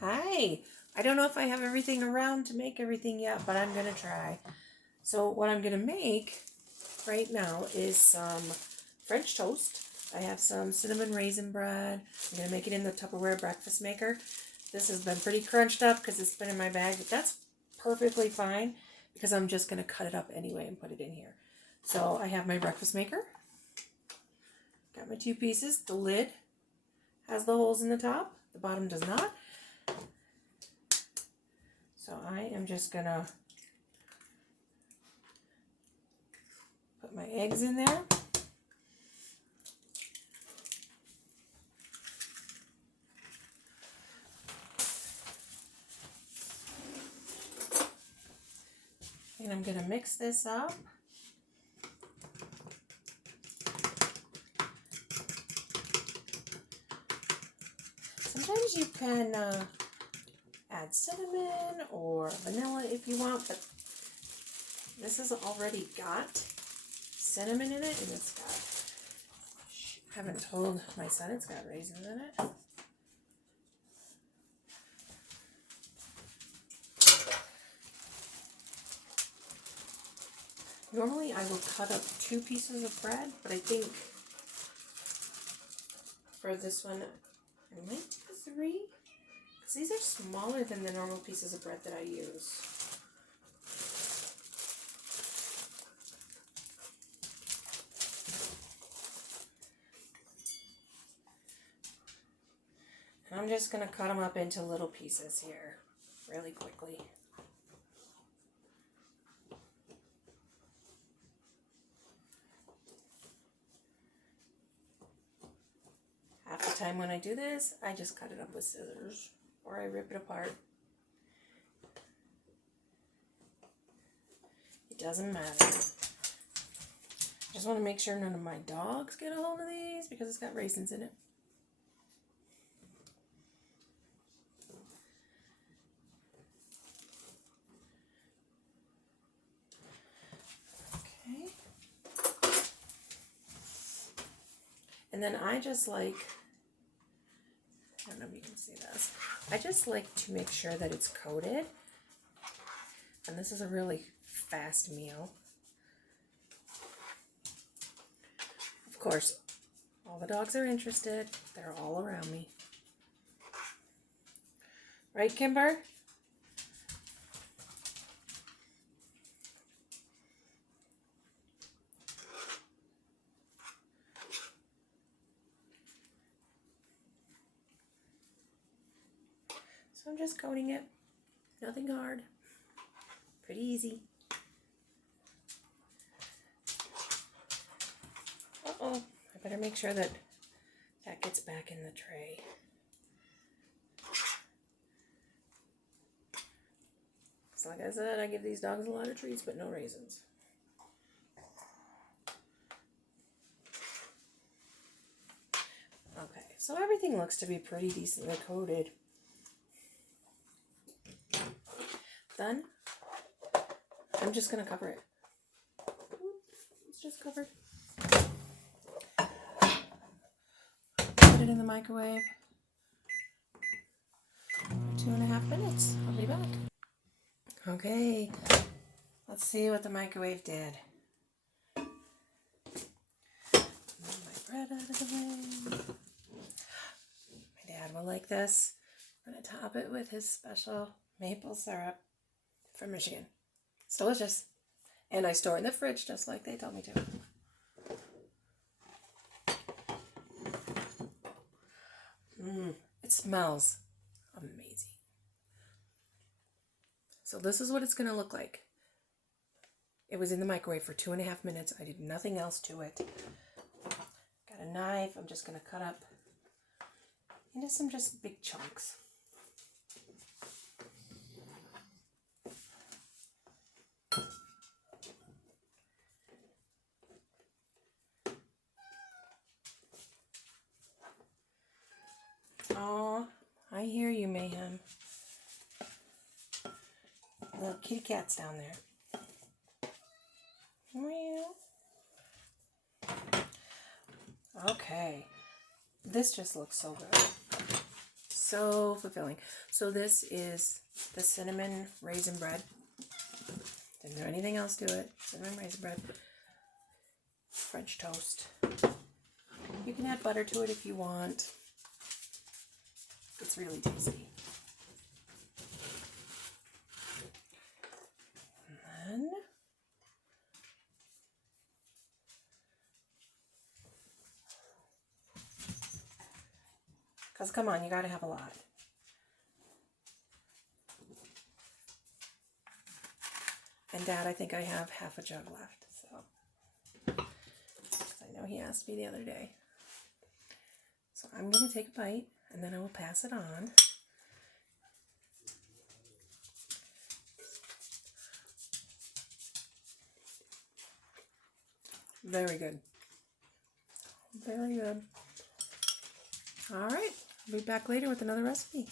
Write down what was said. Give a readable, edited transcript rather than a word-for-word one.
Hi. I don't know if I have everything around to make everything yet, but I'm going to try. So what I'm going to make right now is some French toast. I have some cinnamon raisin bread. I'm going to make it in the Tupperware breakfast maker. This has been pretty crunched up because it's been in my bag, but that's perfectly fine because I'm just going to cut it up anyway and put it in here. So I have my breakfast maker. Got my two pieces. The lid has the holes in the top. The bottom does not. So I am just going to put my eggs in there. And I'm going to mix this up. Sometimes you can add cinnamon or vanilla if you want, but this has already got cinnamon in it, and it's got, I haven't told my son it's got raisins in it. Normally I will cut up 2 pieces of bread, but I think for this one I might do 3, because these are smaller than the normal pieces of bread that I use. And I'm just going to cut them up into little pieces here really quickly. Half the time when I do this, I just cut it up with scissors or I rip it apart. It doesn't matter. I just want to make sure none of my dogs get a hold of these because it's got raisins in it. Okay. And then I just like, I don't know if you can see this, I just like to make sure that it's coated. And this is a really fast meal. Of course, all the dogs are interested. They're all around me. Right, Kimber? So I'm just coating it. Nothing hard. Pretty easy. Uh-oh. I better make sure that that gets back in the tray. So like I said, I give these dogs a lot of treats, but no raisins. Okay, so everything looks to be pretty decently coated. Then, I'm just going to cover it. It's just covered. Put it in the microwave for 2.5 minutes. I'll be back. Okay, let's see what the microwave did. Move my bread out of the way. My dad will like this. I'm going to top it with his special maple syrup from Michigan. It's delicious. And I store it in the fridge just like they told me to. It smells amazing. So this is what it's going to look like. It was in the microwave for 2.5 minutes. I did nothing else to it. Got a knife. I'm just going to cut up into some just big chunks. Oh, I hear you, Mayhem. Little kitty cat's down there. Meow. Okay. This just looks so good. so fulfilling. So this is the cinnamon raisin bread. Didn't do anything else to it. Cinnamon raisin bread. French toast. You can add butter to it if you want. It's really tasty. And then because come on, you gotta have a lot. And Dad, I think I have half a jug left, so I know he asked me the other day. So I'm gonna take a bite and then I will pass it on. Very good. Very good. All right, I'll be back later with another recipe.